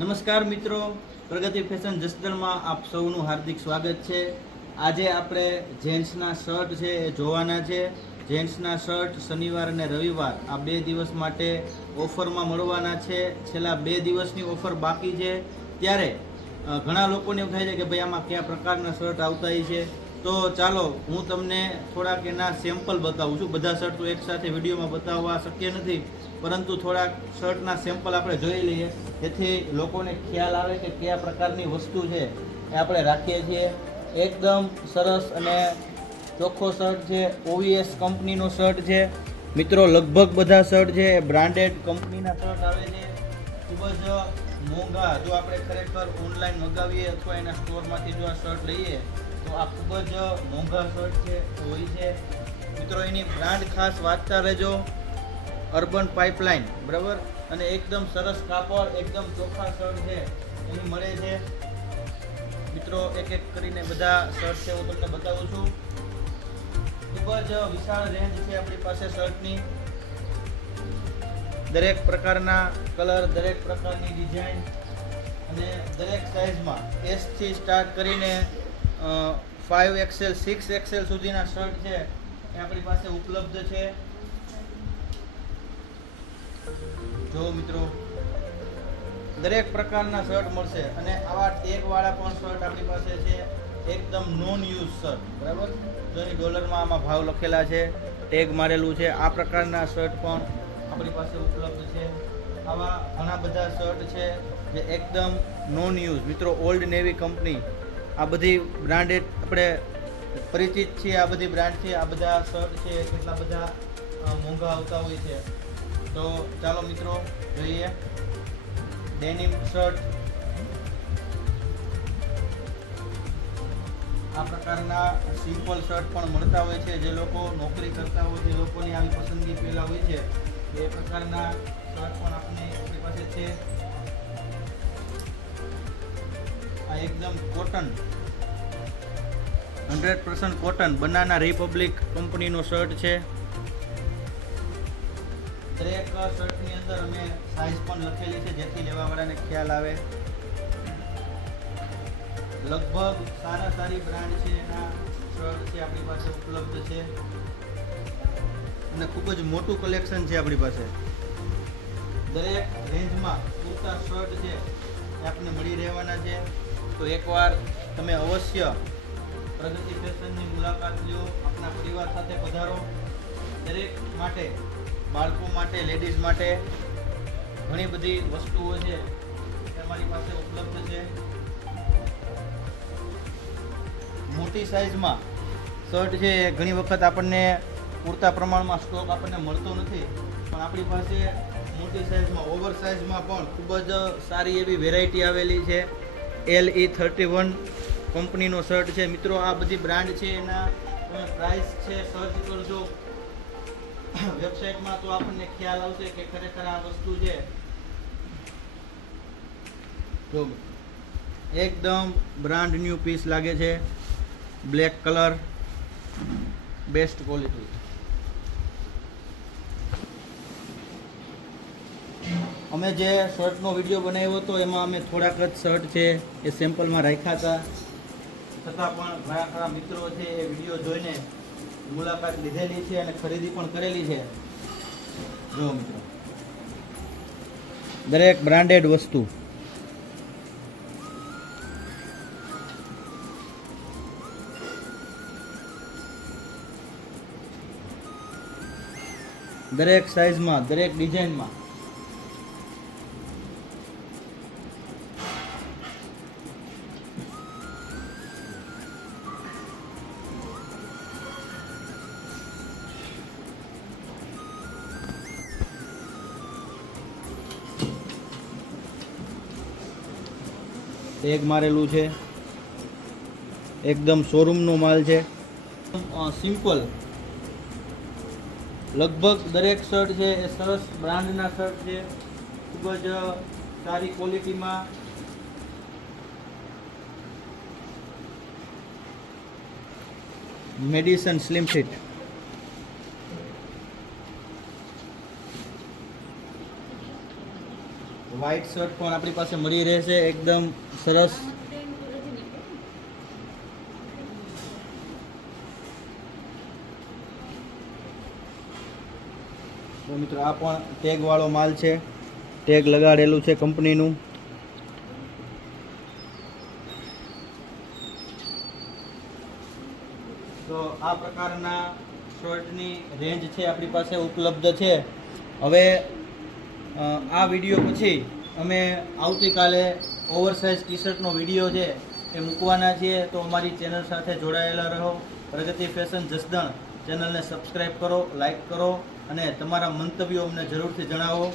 નમસ્કાર મિત્રો, પ્રગતિ ફેશન જસદણમાં આપ સૌનું હાર્દિક સ્વાગત છે. આજે આપણે જેન્ટ્સના શર્ટ છે એ જોવાના છે. જેન્ટ્સના શર્ટ શનિવાર અને રવિવાર આ 2 દિવસ માટે ઓફરમાં મળવાના છે. છેલ્લા 2 દિવસની ઓફર બાકી છે. ત્યારે ઘણા લોકોને એવું થાય છે કે ભાઈ આમાં કયા પ્રકારના શર્ટ આવતા છે. તો ચાલો હું તમને થોડાક એના સેમ્પલ બતાવું છું. બધા શર્ટ તો એકસાથે વિડીયોમાં બતાવવા શક્ય નથી, પરંતુ થોડાક શર્ટના સેમ્પલ આપણે જોઈ લઈએ, જેથી લોકોને ખ્યાલ આવે કે કયા પ્રકારની વસ્તુ છે એ આપણે રાખીએ છીએ. એકદમ સરસ અને ચોખ્ખો શર્ટ છે. OVS કંપનીનો શર્ટ છે મિત્રો. લગભગ બધા શર્ટ છે એ બ્રાન્ડેડ કંપનીના શર્ટ આવે છે. ખૂબ જ મોંઘા. જો આપણે ખરેખર ઓનલાઈન મંગાવીએ અથવા એના સ્ટોરમાંથી જો આ શર્ટ લઈએ તો આ ખૂબ જ મોંઘા શર્ટ છે હોય છે મિત્રો. એની બ્રાન્ડ ખાસ વાંચતા રહેજો, અર્બન પાઇપલાઇન, બરાબર. અને એકદમ સરસ કાપડ, એકદમ ચોખ્ખા શર્ટ છે એની મળે છે મિત્રો. એક એક કરીને બધા શર્ટ છે હું તમને બતાવું છું. ખૂબ જ વિશાળ રેન્જ છે આપણી પાસે શર્ટની. દરેક પ્રકારના કલર, દરેક પ્રકારની ડિઝાઇન અને દરેક સાઇઝમાં S થી સ્ટાર્ટ કરીને 5XL 6XL સુધીના શર્ટ છે એ આપણી પાસે ઉપલબ્ધ છે. જો મિત્રો, દરેક પ્રકારના શર્ટ મળશે અને આવા ટેગવાળા પણ શર્ટ આપણી પાસે છે. એકદમ નોન યુઝ શર્ટ, બરાબર. જો એ ડોલરમાં આમાં ભાવ લખેલા છે, ટેગ મારેલું છે. આ પ્રકારના શર્ટ પણ આપણી પાસે ઉપલબ્ધ છે. આવા ઘણા બધા શર્ટ છે જે એકદમ નોન યુઝ મિત્રો. ઓલ્ડ નેવી કંપની, આ બધી બ્રાન્ડેડ આપણે પરિચિત છીએ. આ બધી બ્રાન્ડ છે. આ બધા શર્ટ છે કેટલા બધા મોંઘા આવતા હોય છે. તો ચાલો મિત્રો જોઈએ. ડેનિમ શર્ટ, આ પ્રકારના સિમ્પલ શર્ટ પણ મળતા હોય છે. જે લોકો નોકરી કરતા હોય તે લોકોની આવી પસંદગી પહેલા હોય છે. એ પ્રકારના શર્ટ પણ આપણી પાસે છે. આ એકદમ કોટન, 100% કોટન, બનાના રિપબ્લિક કંપનીનો શર્ટ છે. દરેક શર્ટની અંદર અમે સાઇઝ પણ લખેલી છે જેથી લેવાવાળાને ખ્યાલ આવે. લગભગ સારી બ્રાન્ડ છે એના શર્ટ છે આપણી પાસે ઉપલબ્ધ છે અને ખૂબ જ મોટું કલેક્શન છે આપણી પાસે. દરેક રેન્જમાં પૂરતા શર્ટ છે એ આપણને મળી રહેવાના છે. તો એકવાર તમે અવશ્ય પ્રગતિ ફેશનની મુલાકાત લો, આપણા પરિવાર સાથે પધારો. દરેક માટે, બાળકો માટે, લેડીઝ માટે ઘણી બધી વસ્તુઓ છે તમારી પાસે ઉપલબ્ધ છે. મોટી સાઇઝમાં શર્ટ છે ઘણી વખત આપણને પૂરતા પ્રમાણમાં સ્ટોક આપણને મળતો નથી, પણ આપણી પાસે મોટી સાઇઝમાં, ઓવર સાઇઝમાં પણ ખૂબ જ સારી એવી વેરાયટી આવેલી છે. LE31 કંપનીનો શર્ટ છે મિત્રો. આ બધી બ્રાન્ડ છે એના તમે પ્રાઇસ છે સર્ચ કરજો વેબસાઇટમાં તો આપણને ખ્યાલ આવશે કે ખરેખર આ વસ્તુ છે. જો એકદમ બ્રાન્ડ ન્યૂ પીસ લાગે છે. Black colour, best quality. અમે જે શર્ટનો વિડીયો બનાવ્યો હતો એમાં અમે થોડાક જ શર્ટ છે એ સેમ્પલમાં રાખ્યા હતા, છતાં પણ ઘણા ખરા મિત્રો છે એ વિડીયો જોઈને મુલાકાત લીધેલી છે અને ખરીદી પણ કરેલી છે. જો મિત્રો, દરેક બ્રાન્ડેડ વસ્તુ. દરેક સાઇઝમાં, દરેક ડિઝાઇનમાં. ટેગ મારેલું છે. એકદમ શોરૂમનો માલ છે. સિમ્પલ. લગભગ દરેક શર્ટ છે એ સરસ બ્રાન્ડના શર્ટ છે. ખૂબ જ સારી ક્વોલિટીમાં. Madison slim fit. White shirt પણ આપણી પાસે મળી રહેશે એકદમ સરસ. તો મિત્રો આ પણ ટેગ વાળો માલ છે, ટેગ લગાડેલું છે કંપનીનું. તો આ પ્રકારના શર્ટની રેન્જ છે આપણી પાસે ઉપલબ્ધ છે. હવે આ વિડીયો પછી અમે આવતીકાલે ઓવરસાઇઝ ટી શર્ટનો વિડીયો છે એ મૂકવાના છીએ. તો અમારી ચેનલ સાથે જોડાયેલા રહો. પ્રગતિ ફેશન જસદણ ચેનલને સબસ્ક્રાઈબ કરો, લાઈક કરો અને તમારા મંતવ્યો અમને જરૂરથી જણાવો.